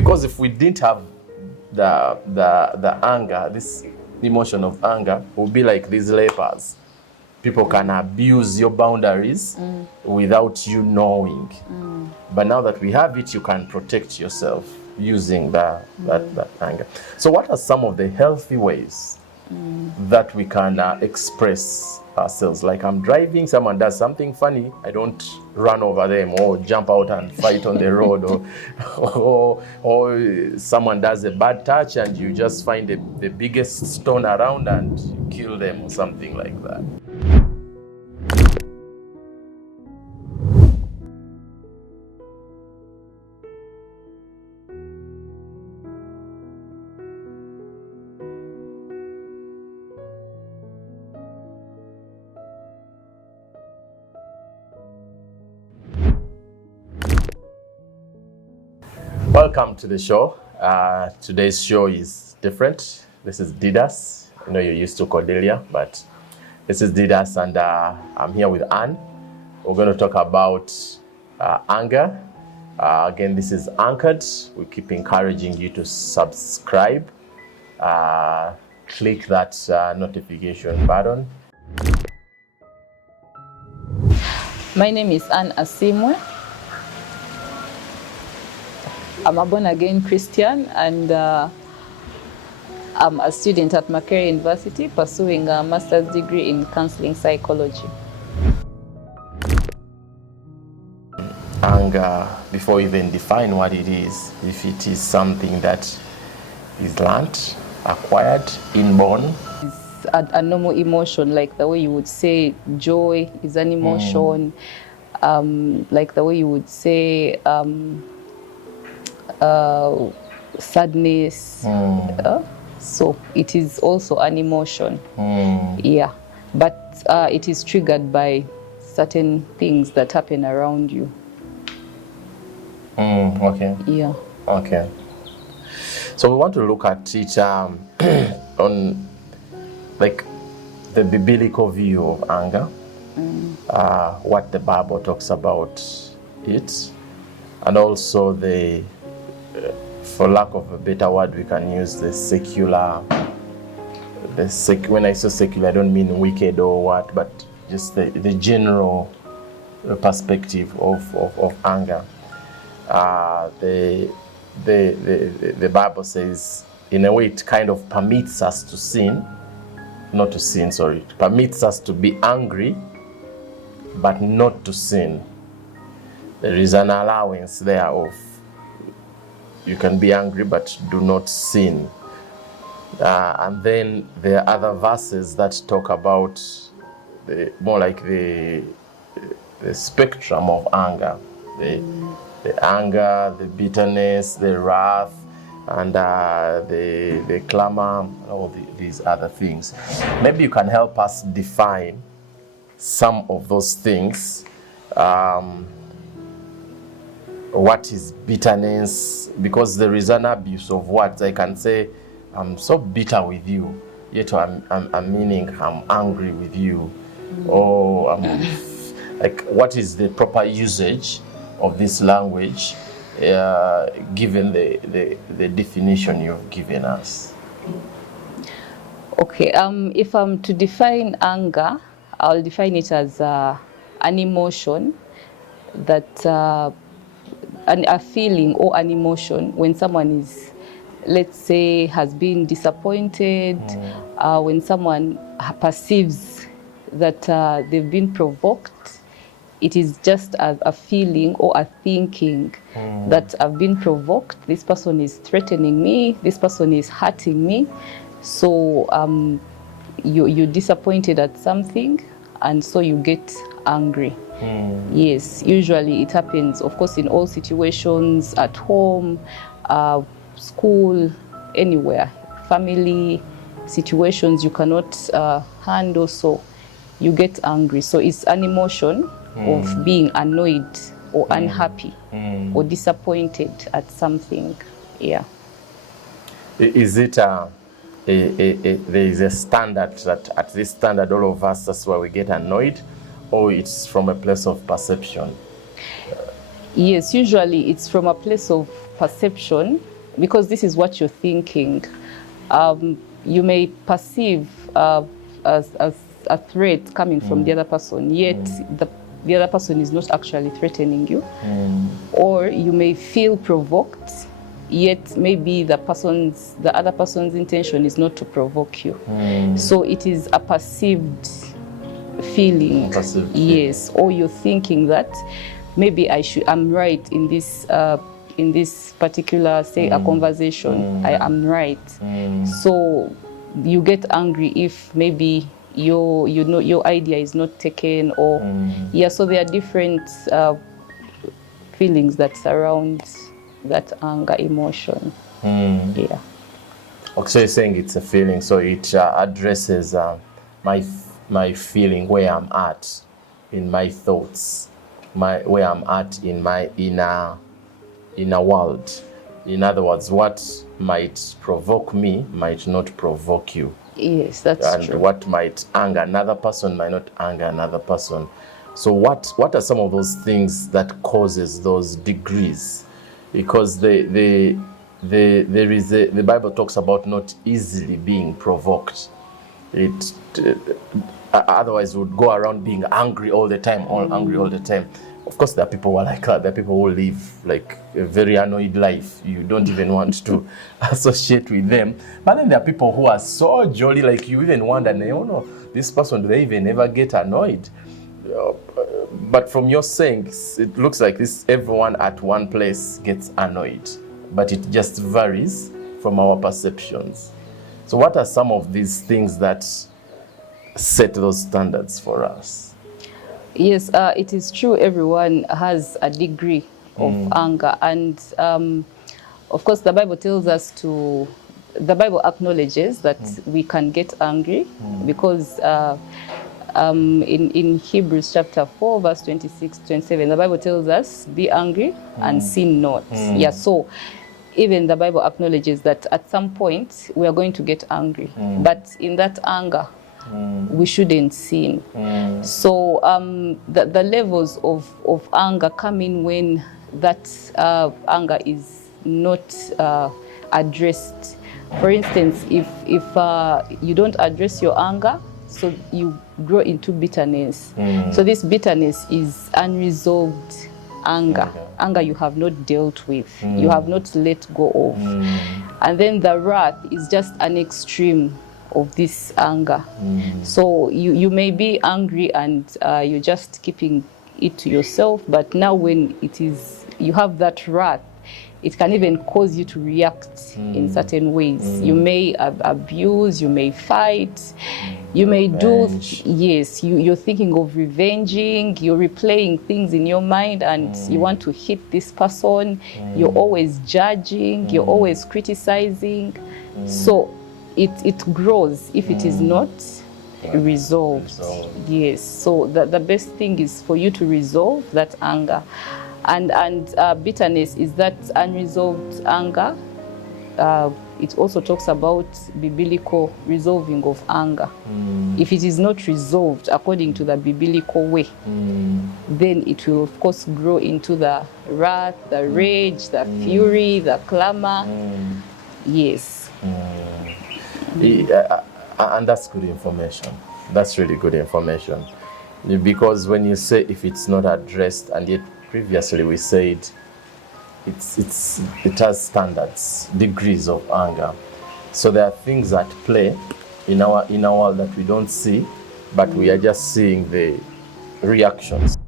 Because if we didn't have the anger, this emotion of anger, we'll be like these lepers. People can abuse your boundaries without you knowing. But now that we have it, you can protect yourself using that anger. So what are some of the healthy ways that we can express ourselves? Like, I'm driving, someone does something funny, I don't run over them or jump out and fight on the road, or someone does a bad touch and you just find the biggest stone around and you kill them or something like that. Welcome to the show. Today's show is different. This is Didas. I know you're used to Cordelia, but this is Didas, and I'm here with Anne. We're going to talk about anger. Again, this is Anchored. We keep encouraging you to subscribe. Click that notification button. My name is Anne Asimwe. I'm a born-again Christian, and I'm a student at Makerere University pursuing a master's degree in counseling psychology. Anger, before we even define what it is, if it is something that is learned, acquired, inborn. It's a normal emotion, like the way you would say joy is an emotion, like the way you would say sadness. So it is also an emotion. Yeah, but it is triggered by certain things that happen around you. Okay. Yeah. Okay. So we want to look at it on like the biblical view of anger, what the Bible talks about it, and also the for lack of a better word, we can use the secular. When I say secular, I don't mean wicked or what, but just the general perspective of anger. The Bible says, in a way, it kind of permits us to sin, not to sin. Sorry, it permits us to be angry, but not to sin. There is an allowance there of you can be angry but do not sin. And then there are other verses that talk about more like the spectrum of anger, the anger, the bitterness, the wrath, and the clamor, all these other things. Maybe you can help us define some of those things. What is bitterness? Because there is an abuse of words. I can say, I'm so bitter with you, yet I'm meaning I'm angry with you. Or like, what is the proper usage of this language given the definition you've given us? Okay, if I'm to define anger, I'll define it as an emotion that a feeling or an emotion when someone is, let's say, has been disappointed, when someone perceives that they've been provoked. It is just a feeling or a thinking that I've been provoked. This person is threatening me. This person is hurting me. So you're disappointed at something, and so you get angry. Yes, usually it happens, of course, in all situations, at home, school, anywhere, family situations you cannot handle, so you get angry. So it's an emotion of being annoyed or unhappy or disappointed at something. Yeah. Is it there is a standard that at this standard all of us, that's why we get annoyed? Or it's from a place of perception? Yes, usually it's from a place of perception, because this is what you're thinking. You may perceive as a threat coming from the other person, yet the other person is not actually threatening you. Or you may feel provoked, yet maybe the other person's intention is not to provoke you. So it is a perceived feeling. Yes, or you're thinking that maybe I'm right in this particular, say, a conversation. I am right. So you get angry if maybe your idea is not taken, or so there are different feelings that surround that anger emotion. Yeah. Okay, so you're saying it's a feeling, so it addresses my feeling, where I'm at in my thoughts, where I'm at in my inner world. In other words, what might provoke me might not provoke you. Yes, that's true. And what might anger another person might not anger another person. So what are some of those things that causes those degrees? Because the Bible talks about not easily being provoked. Otherwise we would go around being angry all the time, angry all the time. Of course, there are people who are like that. There are people who live like a very annoyed life. You don't even want to associate with them. But then there are people who are so jolly, like you even wonder, no, this person, do they even ever get annoyed? But from your saying, it looks like everyone at one place gets annoyed, but it just varies from our perceptions. So what are some of these things that set those standards for us? Yes, it is true. Everyone has a degree of anger, and of course, the Bible acknowledges that we can get angry, because in Hebrews chapter 4, verse 26-27, the Bible tells us, "Be angry and sin not." Yeah, so even the Bible acknowledges that at some point we are going to get angry, but in that anger, we shouldn't sin. So the levels of anger come in when that anger is not addressed. For instance, if you don't address your anger, so you grow into bitterness. So this bitterness is unresolved anger you have not dealt with, you have not let go of. And then the wrath is just an extreme of this anger. So you may be angry and you're just keeping it to yourself, but now when you have that wrath, it can even cause you to react in certain ways. You may abuse, you may fight, you may you're thinking of revenging, you're replaying things in your mind, and you want to hit this person, you're always judging, you're always criticizing. So it grows if it is not resolved. Yes, so the best thing is for you to resolve that anger. And bitterness is that unresolved anger. It also talks about biblical resolving of anger. If it is not resolved according to the biblical way, then it will of course grow into the wrath, the rage, the fury, the clamor. Yes. And that's good information. That's really good information. Because when you say if it's not addressed, and yet previously we said it has standards, degrees of anger. So there are things at play in our world that we don't see, but we are just seeing the reactions.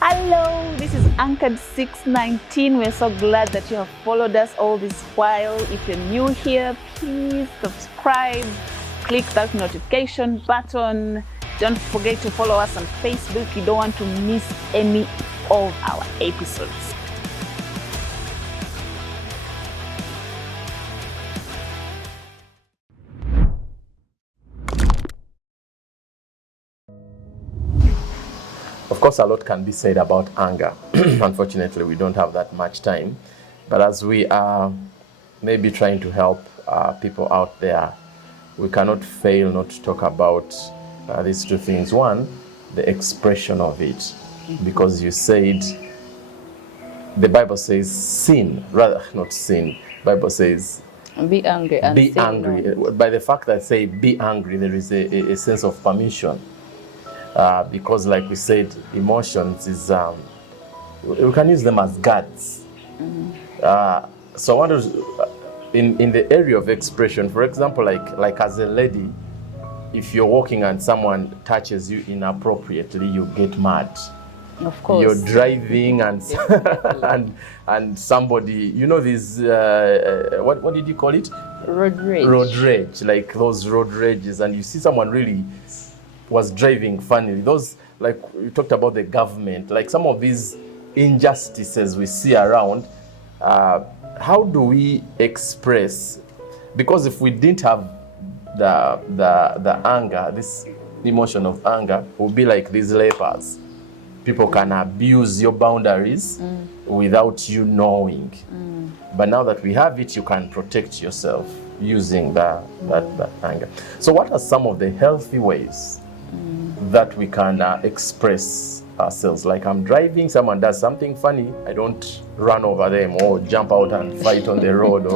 Hello, this is Anchored 619. We're so glad that you have followed us all this while. If you're new here, please subscribe, click that notification button. Don't forget to follow us on Facebook. You don't want to miss any of our episodes. Of course, a lot can be said about anger. Unfortunately, we don't have that much time. But as we are maybe trying to help people out there, we cannot fail not to talk about these two things. One, the expression of it. Because you said the Bible says sin, rather not sin. Bible says Be angry and be sin angry. not. By the fact that say be angry, there is a sense of permission. Because like we said, emotions is, we can use them as guards. So I want to, in the area of expression, for example, like as a lady, if you're walking and someone touches you inappropriately, you get mad. Of course. You're driving and and somebody, you know, these what did you call it? Road rage. Road rage, like those road rages, and you see someone really was driving funnily. Those, like we talked about the government, like some of these injustices we see around. How do we express? Because if we didn't have the anger, this emotion of anger, will be like these lepers. People can abuse your boundaries without you knowing. But now that we have it, you can protect yourself using that anger. So what are some of the healthy ways that we can express ourselves? Like I'm driving, someone does something funny, I don't run over them or jump out and fight on the road,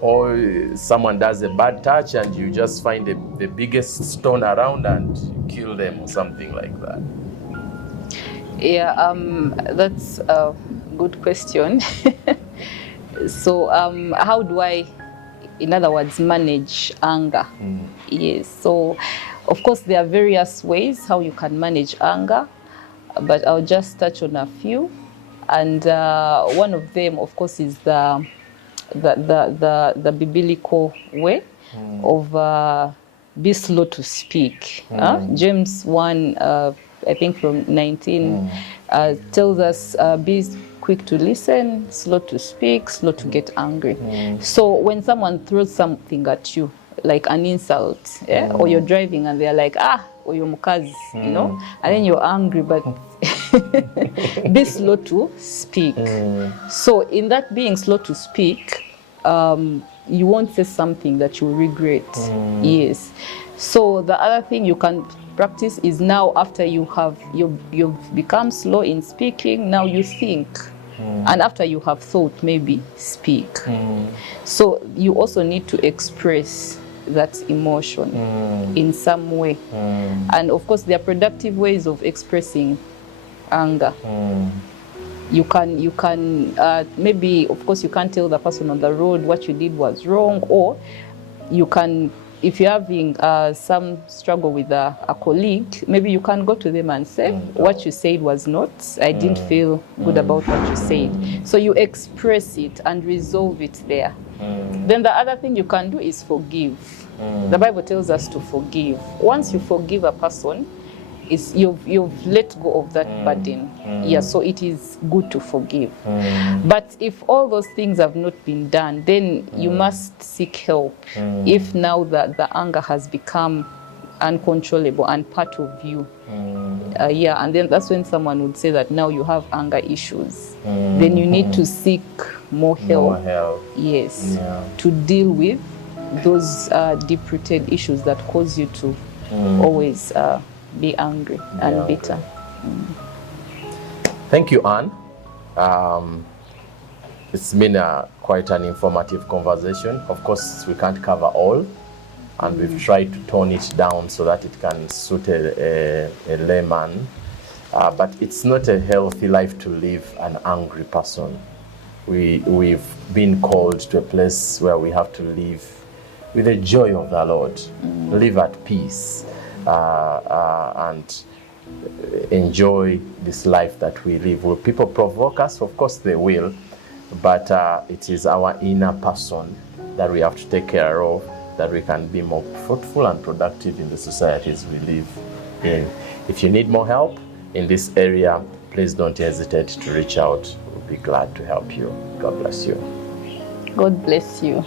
or someone does a bad touch and you just find the biggest stone around and you kill them or something like that. Yeah, that's a good question. So how do I, in other words, manage anger? Yes, so of course there are various ways how you can manage anger, but I'll just touch on a few. And one of them, of course, is the biblical way of be slow to speak. James 1, I think from 19, tells us be quick to listen, slow to speak, slow to get angry. So when someone throws something at you, like an insult, or you're driving and they're like, or you're mukazi, you know, and then you're angry, but be slow to speak. So in that being slow to speak, you won't say something that you regret. Yes. So the other thing you can practice is now, after you've become slow in speaking, now you think. And after you have thought, maybe speak. So you also need to express that emotion in some way. And of course, there are productive ways of expressing anger. You can maybe, of course, you can't tell the person on the road what you did was wrong, or you can, if you're having some struggle with a colleague, maybe you can go to them and say, what you said was not, I didn't feel good about what you said. So you express it and resolve it there. Then the other thing you can do is forgive. The Bible tells us to forgive. Once you forgive a person, you've let go of that burden. Yeah, so it is good to forgive. But if all those things have not been done, then you must seek help. If now the anger has become uncontrollable and part of you. Yeah, and then that's when someone would say that now you have anger issues. Then you need to seek more help. Yes, to deal with those deep-rooted issues that cause you to always be angry and bitter. Thank you, Anne. It's been quite an informative conversation. Of course, we can't cover all, and we've tried to tone it down so that it can suit a layman. But it's not a healthy life to live an angry person. We've been called to a place where we have to live with the joy of the Lord, live at peace, and enjoy this life that we live. Will people provoke us? Of course they will, but it is our inner person that we have to take care of, that we can be more fruitful and productive in the societies we live in. If you need more help in this area, please don't hesitate to reach out. We'll be glad to help you. God bless you. God bless you.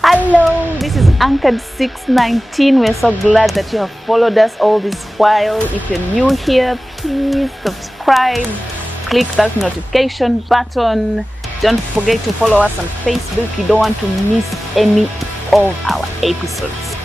Hello, this is Anchored 619. We're so glad that you have followed us all this while. If you're new here, please subscribe, click that notification button. Don't forget to follow us on Facebook. You don't want to miss any of our episodes.